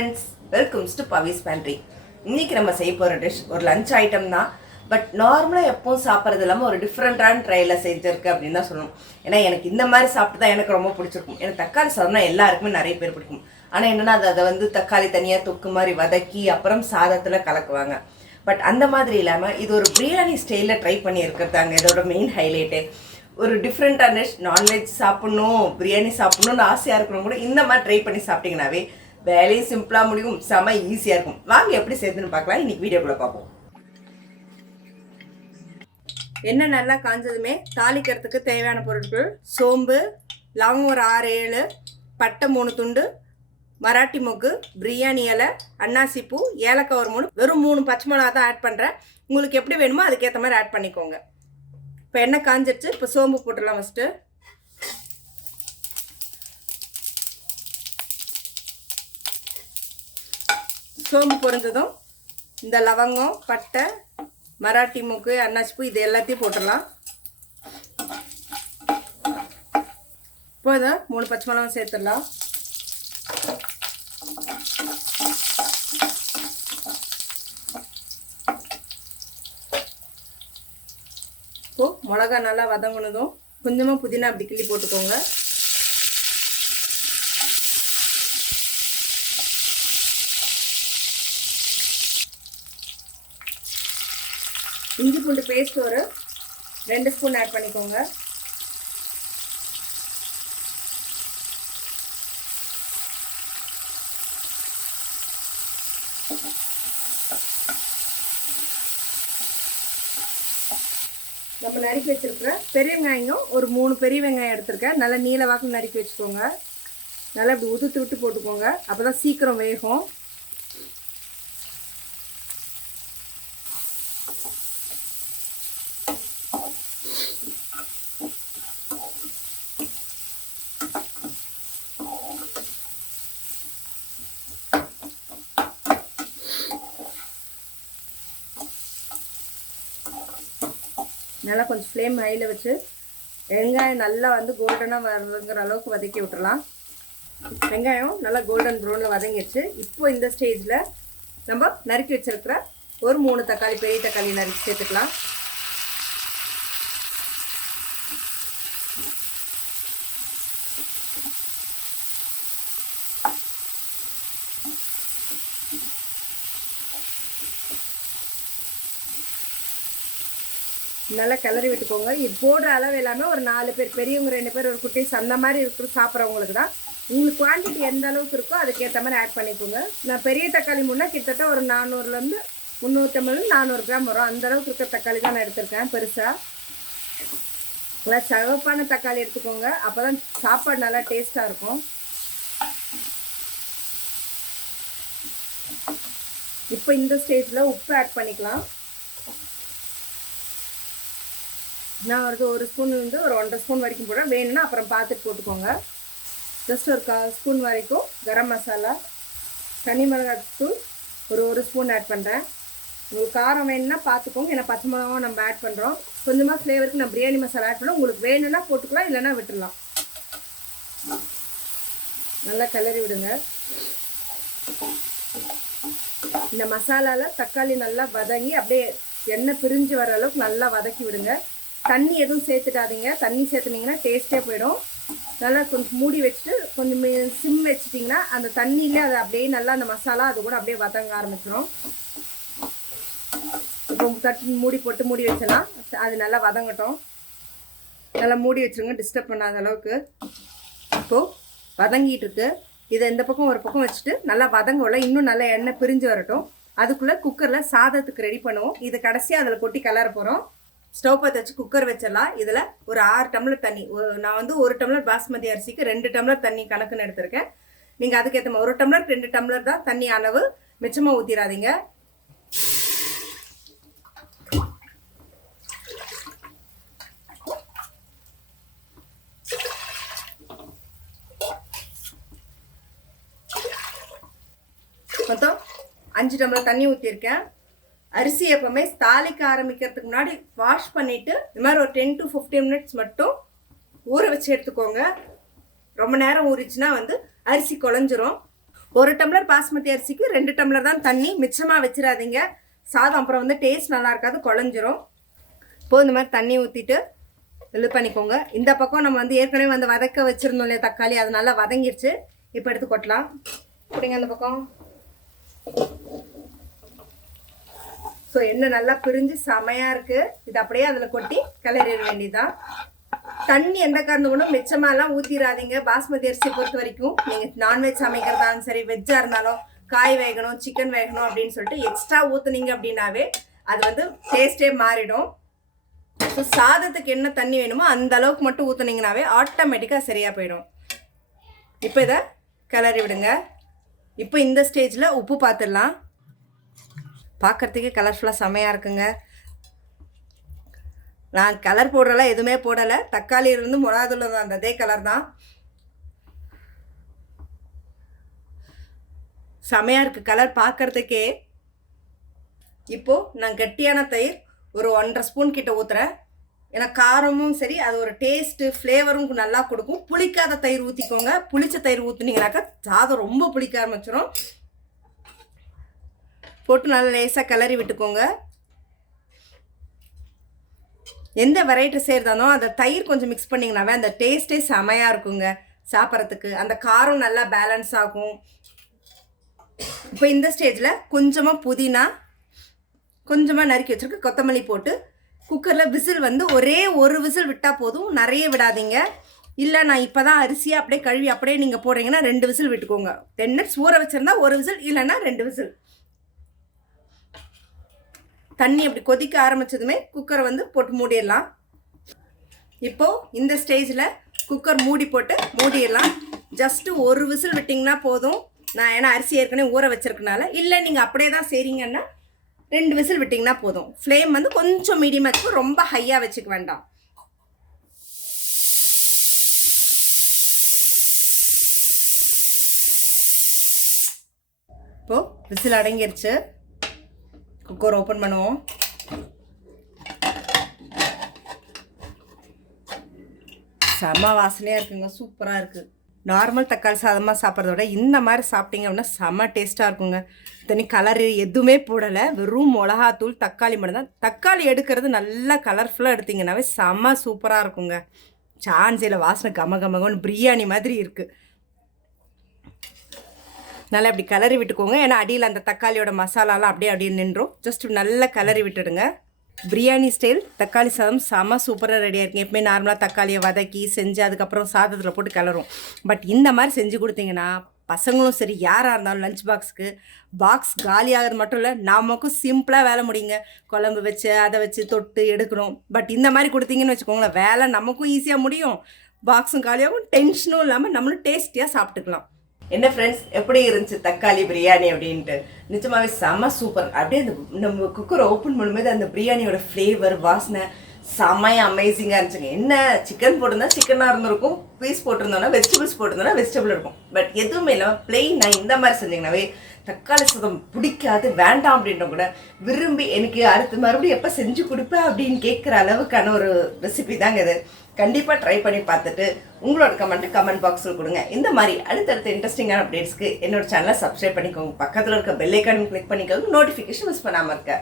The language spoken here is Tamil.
Friends, welcomes to Pavis pantry. இன்றைக்கி நம்ம செய்ய போகிற டிஷ் ஒரு லஞ்ச் ஐட்டம் தான். பட் நார்மலாக எப்போவும் சாப்பிட்றது இல்லாமல் ஒரு டிஃப்ரெண்ட்டான ட்ரையில் செஞ்சுருக்கு அப்படின்னு தான் சொல்லணும். ஏன்னா எனக்கு இந்த மாதிரி சாப்பிட்டு தான் எனக்கு ரொம்ப பிடிச்சிருக்கும். எனக்கு தக்காளி சாதம்னா எல்லாருக்குமே நிறைய பேர் பிடிக்கும். ஆனால் என்னென்னா அதை தக்காளி தனியாக தொக்கு மாதிரி வதக்கி அப்புறம் சாதத்தில் கலக்குவாங்க. பட் அந்த மாதிரி இல்லாமல் இது ஒரு பிரியாணி ஸ்டைலில் ட்ரை பண்ணி இருக்கிறதாங்க இதோட மெயின் ஹைலைட்டு. ஒரு டிஃப்ரெண்ட்டான டிஷ், நான்வெஜ் சாப்பிட்ணும் பிரியாணி சாப்பிட்ணுன்னு ஆசையாக இருக்கணும் கூட இந்த மாதிரி ட்ரை பண்ணி சாப்பிட்டிங்கனாவே வேலையும் சிம்பிளாக முடியும், செம ஈஸியாக இருக்கும். வாங்க எப்படி செய்யுதுன்னு பார்க்கலாம். இன்றைக்கி வீடியோக்குள்ளே பார்ப்போம். எண்ணெய் நல்லா காஞ்சதுமே தாளிக்கிறதுக்கு தேவையான பொருட்கள்: சோம்பு, லவங்கம் ஒரு 6-7, பட்டை 3 துண்டு, மராட்டி மொக்கு, பிரியாணி இலை, அன்னாசி பூ, ஏலக்காய் ஒரு 3, வெறும் 3 பச்சை மிளகா தான் ஆட் பண்ணுறேன். உங்களுக்கு எப்படி வேணுமோ அதுக்கேற்ற மாதிரி ஆட் பண்ணிக்கோங்க. இப்போ எண்ணெய் காஞ்சிடுச்சு. இப்போ சோம்பு போட்டுடலாம். ஃபஸ்ட்டு சோம்பு பொரிஞ்சதும் இந்த லவங்கம், பட்டை, மராட்டி மூக்கு, அன்னாசி பூ இது எல்லாத்தையும் போட்டுடலாம். இப்போ இதை 3 பச்சை மிளகாய் சேர்த்துடலாம். இப்போது மிளகா நல்லா வதங்கினதும் கொஞ்சமாக புதினா அப்படி கிள்ளி போட்டுக்கோங்க. இஞ்சி பூண்டு பேஸ்ட் ஒரு 2 ஸ்பூன் ஆட் பண்ணிக்கோங்க. நம்ம நறுக்கி வச்சிருக்கிற பெரிய வெங்காயம் ஒரு 3 பெரிய வெங்காயம் எடுத்துருக்கேன். நல்லா நீல வாக்கில் நறுக்கி வச்சுக்கோங்க. நல்லா இப்படி உதுத்து விட்டு போட்டுக்கோங்க, அப்போ தான் சீக்கிரம் வேகும். நல்லா கொஞ்சம் ஃப்ளேம் ஹையில் வச்சு வெங்காயம் நல்லா கோல்டனாக வதங்குற அளவுக்கு வதக்கி விட்டுறலாம். வெங்காயம் நல்லா கோல்டன் ப்ரௌனில் வதங்கிடுச்சு. இப்போ இந்த ஸ்டேஜில் நம்ம நறுக்கி வச்சுருக்கிற ஒரு 3 தக்காளி, பெரிய தக்காளி நறுக்கி சேர்த்துக்கலாம். நல்லா கிளறி விட்டுக்கோங்க. இது போடுற அளவு எல்லாமே ஒரு 4 பேர், பெரியவங்க 2 பேர், ஒரு குட்டீஸ் அந்த மாதிரி இருக்கிற சாப்பிட்றவங்களுக்கு தான். உங்களுக்கு குவான்டிட்டி எந்த அளவுக்கு இருக்கோ அதுக்கேற்ற மாதிரி ஆட் பண்ணிக்கோங்க. நான் பெரிய தக்காளி முன்னா கிட்டத்தட்ட ஒரு 400லேருந்து 350 400 கிராம் வரும். அந்த அளவுக்கு இருக்கிற தக்காளி தான் நான் எடுத்திருக்கேன் பெருசாக. நல்லா சிவப்பான தக்காளி எடுத்துக்கோங்க, அப்போ தான் சாப்பாடு நல்லா டேஸ்ட்டாக இருக்கும். இப்போ இந்த ஸ்டேஜில் உப்பு ஆட் பண்ணிக்கலாம். நான் ஒரு ஸ்பூன் ஒரு 1.5 ஸ்பூன் வரைக்கும் போடுறேன். வேணும்னா அப்புறம் பார்த்துட்டு போட்டுக்கோங்க. ஜஸ்ட் ஒரு 1/4 ஸ்பூன் வரைக்கும் கரம் மசாலா, தனி மிளகாய் தூள் ஒரு ஸ்பூன் ஆட் பண்ணுறேன். உங்களுக்கு காரம் வேணும்னா பார்த்துக்கோங்க, ஏன்னா பச்சை மிளகாவும் நம்ம ஆட் பண்ணுறோம். கொஞ்சமாக ஃப்ளேவருக்கு நான் பிரியாணி மசாலா ஆட் பண்ணுறேன். உங்களுக்கு வேணும்னா போட்டுக்கலாம், இல்லைன்னா விட்டுடலாம். நல்லா கிளறி விடுங்க. இந்த மசாலாவில் தக்காளி நல்லா வதங்கி அப்படியே எண்ணெய் பிரிஞ்சு வர அளவுக்கு நல்லா வதக்கி விடுங்க. தண்ணி எதுவும் சேர்த்துட்டாதீங்க. தண்ணி சேர்த்துனீங்கன்னா டேஸ்ட்டே போயிடும். நல்லா கொஞ்சம் மூடி வச்சுட்டு கொஞ்சம் சிம் வச்சுட்டிங்கன்னா அந்த தண்ணியிலே அது அப்படியே நல்லா அந்த மசாலா அது கூட அப்படியே வதங்க ஆரம்பிச்சிடும். இப்போ தட்டு மூடி போட்டு மூடி வச்சலாம். அது நல்லா வதங்கட்டும். நல்லா மூடி வச்சுருங்க, டிஸ்டர்ப் பண்ணாத அளவுக்கு. இப்போது வதங்கிட்டு இருக்கு. இதை இந்த பக்கம் ஒரு பக்கம் வச்சுட்டு நல்லா வதங்கல, இன்னும் நல்லா எண்ணெய் பிரிஞ்சு வரட்டும். அதுக்குள்ளே குக்கரில் சாதத்துக்கு ரெடி பண்ணுவோம். இது கடைசியாக அதில் கொட்டி கிளற போகிறோம். ஸ்டவ் பற்ற வச்சு குக்கர் வச்சிடலாம். இதில் ஒரு 6 டம்ளர் தண்ணி, நான் 1 டம்ளர் பாஸ்மதி அரிசிக்கு 2 டம்ளர் தண்ணி கணக்குன்னு எடுத்திருக்கேன். நீங்கள் அதுக்கேற்ற மாதிரி 1 டம்ளர் 2 டம்ளர் தான் தண்ணி அளவு, மிச்சமாக ஊற்றிடாதீங்க. மொத்தம் 5 டம்ளர் தண்ணி ஊற்றிருக்கேன். அரிசி எப்பவுமே தாளிக்க ஆரம்பிக்கிறதுக்கு முன்னாடி வாஷ் பண்ணிவிட்டு இந்த மாதிரி ஒரு 10 to 15 மினிட்ஸ் மட்டும் ஊற வச்சு எடுத்துக்கோங்க. ரொம்ப நேரம் ஊறிச்சுன்னா அரிசி குழஞ்சிரும். 1 டம்ளர் பாஸ்மதி அரிசிக்கு 2 டம்ளர் தான் தண்ணி. மிச்சமாக வச்சிடாதீங்க, சாதம் அப்புறம் வந்து டேஸ்ட் நல்லா இருக்காது, குழஞ்சிரும். இப்போது இந்த மாதிரி தண்ணி ஊற்றிட்டு இது பண்ணிக்கோங்க. இந்த பக்கம் நம்ம வந்து ஏற்கனவே வந்து வதக்க வச்சுருந்தோம் இல்லையா தக்காளி, அது நல்லா வதங்கிடுச்சு. இப்போ எடுத்து கொட்டலாம். பிடிங்க அந்த பக்கம். ஸோ எண்ணெய் நல்லா பிரிஞ்சு செமையாக இருக்குது. இது அப்படியே அதில் கொட்டி கிளறிட வேண்டியதுதான். தண்ணி எந்த காரணம் கூட மிச்சமாலாம் ஊற்றிடாதீங்க. பாஸ்மதி அரிசி பொறுத்த வரைக்கும் நீங்கள் நான்வெஜ் சமைக்கிறதாலும் சரி, வெஜ்ஜாக இருந்தாலும் காய் வேகணும், சிக்கன் வேகணும் அப்படின்னு சொல்லிட்டு எக்ஸ்ட்ரா ஊற்றுனீங்க அப்படின்னாவே அது வந்து டேஸ்ட்டே மாறிடும். ஸோ சாதத்துக்கு என்ன தண்ணி வேணுமோ அந்த அளவுக்கு மட்டும் ஊற்றுனீங்கனாவே ஆட்டோமேட்டிக்காக சரியாக போயிடும். இப்போ இதை கிளறி விடுங்க. இப்போ இந்த ஸ்டேஜில் உப்பு பார்த்துடலாம். பார்க்குறதுக்கே கலர்ஃபுல்லாக செமையாக இருக்குங்க. நான் கலர் போடுறலாம் எதுவுமே போடலை, தக்காளி இருந்து மிளகாத்தூள் அந்த அதே கலர் தான். செமையாக இருக்குது கலர் பார்க்குறதுக்கே. இப்போது நான் கட்டியான தயிர் ஒரு 1.5 ஸ்பூன் கிட்ட ஊற்றுறேன். ஏன்னா காரமும் சரி, அது ஒரு டேஸ்ட்டு ஃப்ளேவரும் நல்லா கொடுக்கும். புளிக்காத தயிர் ஊற்றிக்கோங்க. புளிச்ச தயிர் ஊற்றுனீங்கனாக்கா சாதம் ரொம்ப புளிக்க ஆரம்பிச்சிடும். போட்டு நல்லா லேசாக கிளறி விட்டுக்கோங்க. எந்த வெரைட்டி செய்கிறதானோ அந்த தயிர் கொஞ்சம் மிக்ஸ் பண்ணிங்கனாவே அந்த டேஸ்ட்டே செமையாக இருக்குங்க சாப்பிட்றதுக்கு. அந்த காரம் நல்லா பேலன்ஸ் ஆகும். இப்போ இந்த ஸ்டேஜில் கொஞ்சமாக புதினா, கொஞ்சமாக நறுக்கி வச்சுருக்கு கொத்தமல்லி போட்டு குக்கரில் விசில் வந்து ஒரே ஒரு விசில் விட்டால் போதும், நிறைய விடாதீங்க. இல்லை நான் இப்போ தான் அரிசியை அப்படியே கழுவி அப்படியே நீங்கள் போடுறீங்கன்னா 2 விசில் விட்டுக்கோங்க. 10 மினிட்ஸ் ஊற வச்சுருந்தா 1 விசில், இல்லைன்னா 2 விசில். தண்ணி அப்படி கொதிக்க ஆரம்பித்ததுமே குக்கரை வந்து போட்டு மூடிடலாம். இப்போது இந்த ஸ்டேஜில் குக்கர் மூடி போட்டு மூடிடலாம். ஜஸ்ட்டு 1 விசில் விட்டிங்கன்னா போதும். நான் ஏன்னா அரிசி ஏற்கனவே ஊற வச்சுருக்கனால. இல்லை நீங்கள் அப்படியே தான் செய்கிறீங்கன்னா 2 விசில் விட்டிங்கன்னா போதும். ஃப்ளேம் வந்து கொஞ்சம் மீடியமாக வச்சுக்கோ, ரொம்ப ஹையாக வச்சுக்க வேண்டாம். இப்போது விசில் அடங்கிருச்சு. குக்கர் ஓப்பன் பண்ணுவோம். செம்ம வாசனையாக இருக்குங்க, சூப்பராக இருக்குது. நார்மல் தக்காளி சாதமாக சாப்பிட்றத விட இந்த மாதிரி சாப்பிட்டீங்க அப்படின்னா செம்ம டேஸ்ட்டாக இருக்குங்க. தனி கலரு எதுவுமே போடலை, வெறும் மிளகாத்தூள் தக்காளி மட்டும்தான். தக்காளி எடுக்கிறது நல்லா கலர்ஃபுல்லாக எடுத்திங்கன்னாவே செம்ம சூப்பராக இருக்குங்க. சான்ஸில் வாசனை கமகமகன்னு பிரியாணி மாதிரி இருக்குது. நல்லா அப்படி கிளறி விட்டுக்கோங்க. ஏன்னா அடியில் அந்த தக்காளியோட மசாலாலாம் அப்படியே நின்றும். ஜஸ்ட் நல்லா கிளறி விட்டுடுங்க. பிரியாணி ஸ்டைல் தக்காளி சாதம் செம்ம சூப்பராக ரெடியாக இருக்குங்க. எப்பவுமே நார்மலாக தக்காளியை வதக்கி செஞ்சு அதுக்கப்புறம் சாதத்தில் போட்டு கிளறும். பட் இந்த மாதிரி செஞ்சு கொடுத்தீங்கன்னா பசங்களும் சரி, யாராக இருந்தாலும் லஞ்ச் பாக்ஸ் காலியாகிறது மட்டும் இல்லை, நமக்கும் சிம்பிளாக வேலை முடியுங்க. குழம்பு வச்சு அதை வச்சு தொட்டு எடுக்கணும். பட் இந்த மாதிரி கொடுத்தீங்கன்னு வச்சுக்கோங்களேன், வேலை நமக்கும் ஈஸியாக முடியும், பாக்ஸும் காலியாகும், டென்ஷனும் இல்லாமல் நம்மளும் டேஸ்டியாக சாப்பிட்டுக்கலாம். என்ன ஃப்ரெண்ட்ஸ், எப்படி இருந்துச்சு தக்காளி பிரியாணி அப்படின்ட்டு? நிஜமாவே செம்ம சூப்பர். அப்படியே அந்த நம்ம குக்கரை ஓப்பன் பண்ணும்போது அந்த பிரியாணியோட ஃப்ளேவர் வாசனை செம்மையாக அமேசிங்காக இருந்துச்சுங்க. என்ன சிக்கன் போட்டிருந்தா சிக்கனாக இருந்திருக்கும், பீஸ் போட்டிருந்தோன்னா வெஜிடபிள்ஸ் போட்டிருந்தோன்னா வெஜிடபிள் இருக்கும். பட் எதுவுமே இல்லாமல் பிளெயினாக இந்த மாதிரி செஞ்சிங்கனாவே தக்காளி சாதம் பிடிக்காது வேண்டாம் அப்படின்ற கூட விரும்பி எனக்கு அடுத்து மறுபடியும் எப்போ செஞ்சு கொடுப்பேன் அப்படின்னு கேட்குற அளவுக்கான ஒரு ரெசிபி தாங்க இது. கண்டிப்பாக ட்ரை பண்ணி பார்த்துட்டு உங்களோட கமெண்ட் பாக்ஸில் கொடுங்க. இந்த மாதிரி அடுத்தடுத்த இன்ட்ரெஸ்டிங்கான அப்டேட்ஸ்க்கு என்னோட சேனலை சப்ஸ்கிரைப் பண்ணிக்கோங்க. பக்கத்தில் இருக்க பெல் ஐக்கான் கிளிக் பண்ணிக்கோங்க, நோட்டிஃபிகேஷன் மிஸ் பண்ணாமல் இருக்க.